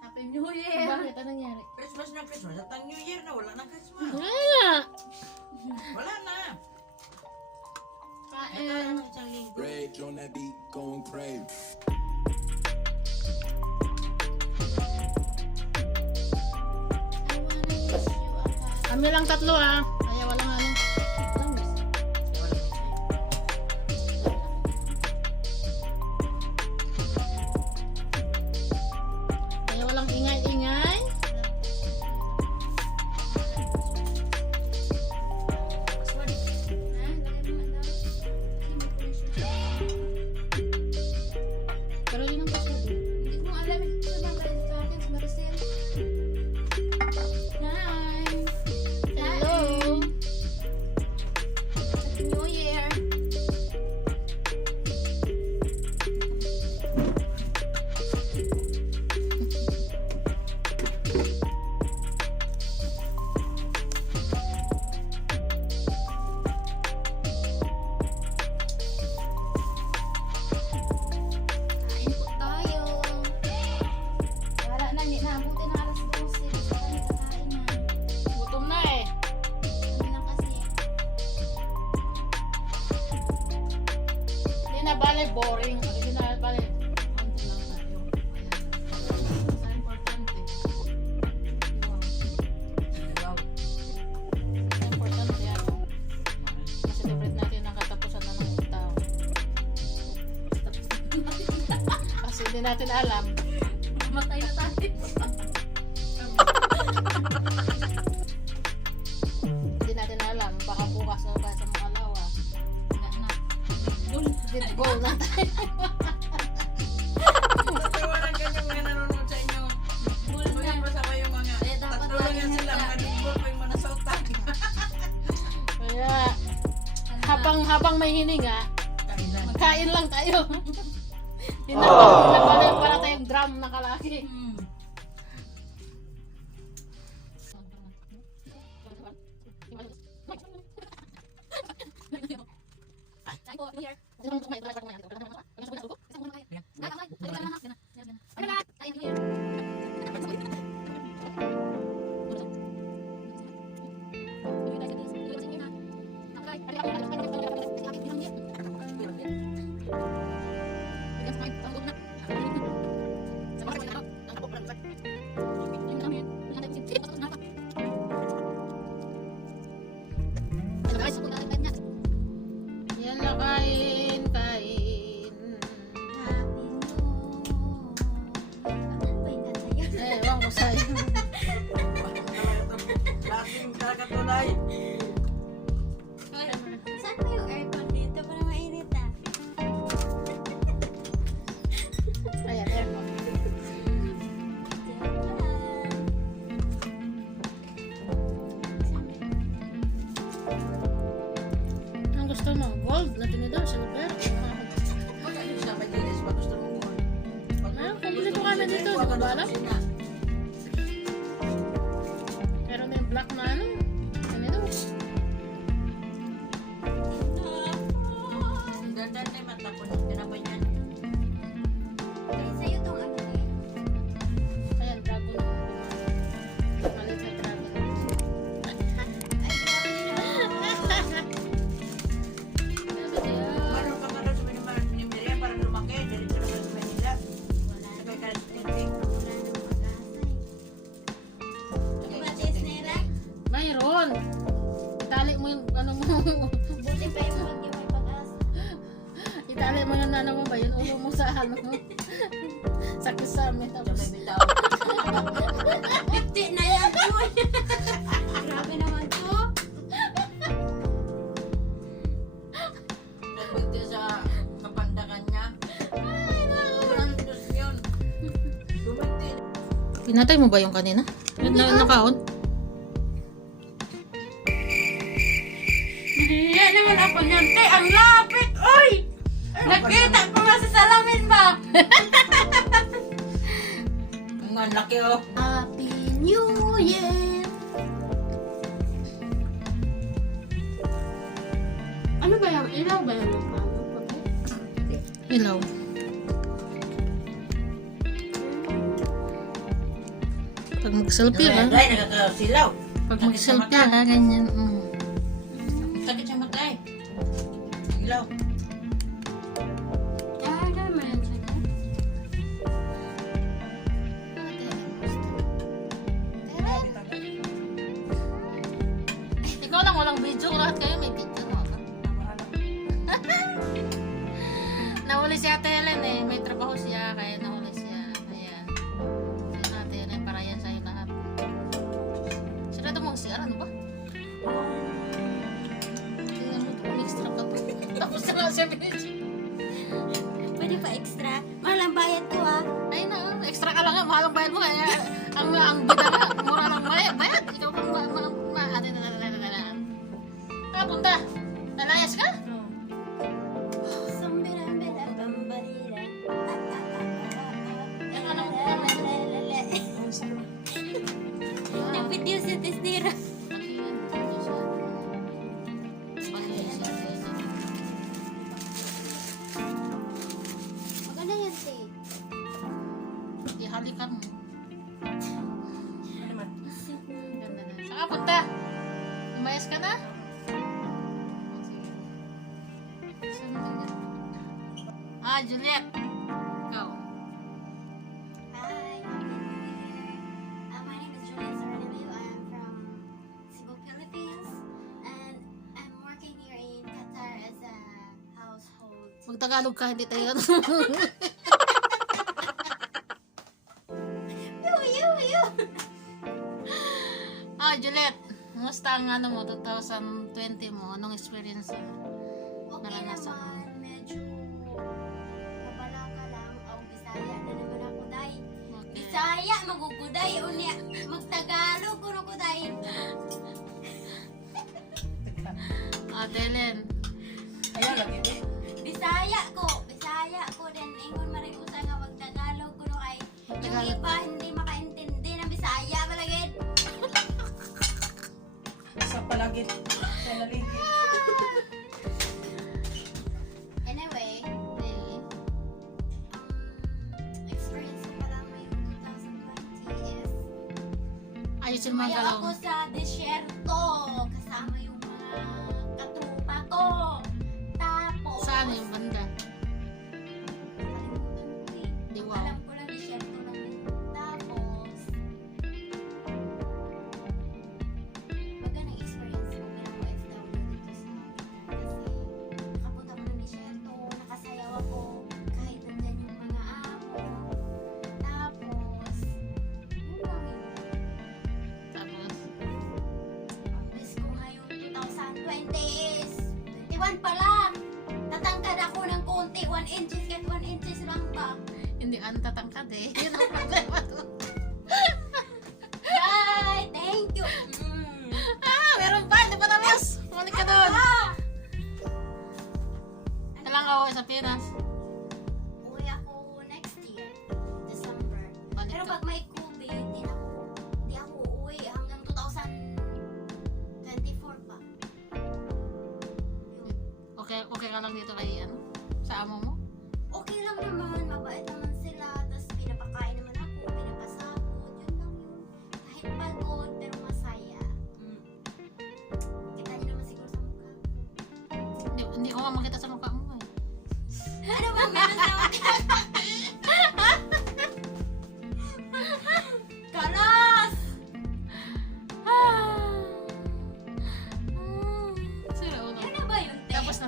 Happy New Year! Bakit? Anong nangyari? Christmas na Christmas. At ang New Year na, wala nang Christmas. Wala. Wala na. Kain! Ito lang isang linggo. Rage on that beat, going crazy. Kami lang tatlo ah. Kaya walang ano. Kaya walang ingay-ingay. Pero yun ang password. Hindi ko alam ito sa mga galing sa akin, si Maricel. Hi! Hello. Happy New Year! Kain po tayo. Wala na, hindi naabutin ng alas 12. Basta kami kakain na. Gutom na eh. Kami lang kasi. Hindi na bale boring. Hindi na bale. Konti lang tayo. Sa importante. Diba? Sa importante ano. Celebrate natin ang katapusan na ng tao. Kasi hindi natin alam. Matay na tayo. Hindi natin alam. Baka bukas o kaya sa makalawa. Wala na. With goal na tayo. Kasi walang ganyan mga nanonood sa inyo. Bull Mga na. masama yung mga Kaya dapat tatlo lang yan lagi sila. handa. Mga dimbol pa yung mga nasautan. Kaya habang may hininga, Kailan? kain lang tayo. Hindi na para tayong drum na kalaki. Yan na kain. Ewan ko sa'yo. Laging kakatulay. Saan ba yung aircon dito para mainit ah? Ayan, aircon. Ang gusto mo? Gold na tinidor, silver. Wala yung siya may dinis pa gusto mo mo. Ayun, kumpleto ka na dito, di ko ba alam? Meron na yung black na ano. Ganito. Ang ganda na yung matapon. Tinapay niyan. Kaya sa'yo tong ano na yan. Ayan, dragon. Malit na dragon. Ay, grabe naman. Meron ka nga doon sa Minimaria para lumaki. Diretso naman sa Manila. Wala na. Sabay ka na sa Kaunting. Wala na mag-asa eh. Di ba, Tesnera? Mayroon. Itali mo yung ano mo. Buti pa yung bagyo may pag-asa. Itali mo yung ano mo ba? Yung ulo mo sa ano mo. Sa kisame. Sabay Tapos bitaw. Piti na yan po. Grabe naman to. Nagbunti sa kapandakan niya. Sobrang Diyos yun. Bumiti. pinatay mo ba yung kanina? Yung nakaon? Nahiya naman ako niyan. Te, ang lapit! Uy! Nakita ko nga sa salamin ba? Ang laki oh. Happy New Year! Ano ba yan? Ilaw ba yan? Ilaw. Pag mag-selfie ha. Ay, nagkakasilaw. Pag mag-selfie ha, ganyan. Sakit siya matay. Ilaw. Ikaw lang, walang video. Lahat kayo may video. Nahuli si Ate Helen eh. May trabaho siya, kaya nahuli siya. Ayan. Ayan Ate Helen, para yan sa'yo lahat. Sarado mo ang CR, ano ba? Tingnan mo ito, extra pa to. Tapos na nga siya video. Pwede pa extra? Mahal ang bayad ko ah. Ay na, extra ka lang nga. Mahal ang bayad mo. Kaya ang bida nga, mura lang bayad. Ikaw pang Ate na. Punta. Nalayas ka? Nag-video si Tistira. Maganda yan, Tay. Ihalikan mo. Ano naman? Ganda na. Saan ka punta? Umayas ka na? Juliet. Ikaw. Hi. My name is Juliet Saranilu. I am from Cebu, Philippines. And I'm working here in Qatar as a household. Mag-Tagalog ka, hindi tayo. Yo. Juliet. Kumusta ang ano mo, 2020 mo? Anong experience mo? Okay Naranasan mo? naman. Medyo mabala ka lang. Bisaya na naman ako, day. Okay. Bisaya, maguguday. Unya, magtagalog ko ko, day. Helen. Ayan, lagi din. Bisaya ko din ingon mariusa nga magtagalog kuno kay yung Magtagalog. iba hindi makaintindi ng Bisaya balagid. Sa palagit. Sa laligid. Anyway, experience ko pa lang ngayong 2020 is Ayusin mo ang maya galaw. ako sa desierto kasama yung mga katrupa ko. Tapos Saan yung banda? kalimutan ko eh. Di Ang wow. alam ko lang desierto lang yun. Tapos magandang experience ko bilang OFW dito sa kasi nakapunta ko ng desierto, nakasayaw ako kahit nandyan yung mga amo. Tapos yun lang yun. Tapos, Ang miss ko ngayong 2020 is 21 pa lang. Tatangkad ako ng konti, 1 inches kahit 1 inches lang ba. hindi ka natatangkad eh. Yun ang problema to. Bye! Thank you! Meron pa, hindi pa tapos. Bumalik ka doon. Kailan ka uwi sa Pinas? Uwi ako next year, December. Balik Pero ka. pag may COVID, di ako uuwi hanggang 2024 pa. Yun. Okay ka lang dito kay ano? Sa amo mo? Okay lang naman, mabait naman sila, tapos pinapakain naman ako, pinapasabot, yun lang yun. Kahit pagod, pero masaya. Kita niyo naman siguro sa mukha. Hindi ko nga makita sa mukha mo eh. Ano ba meron sa mukha? Kalas! Sira ulo. Ano ba yun, te? Tapos na.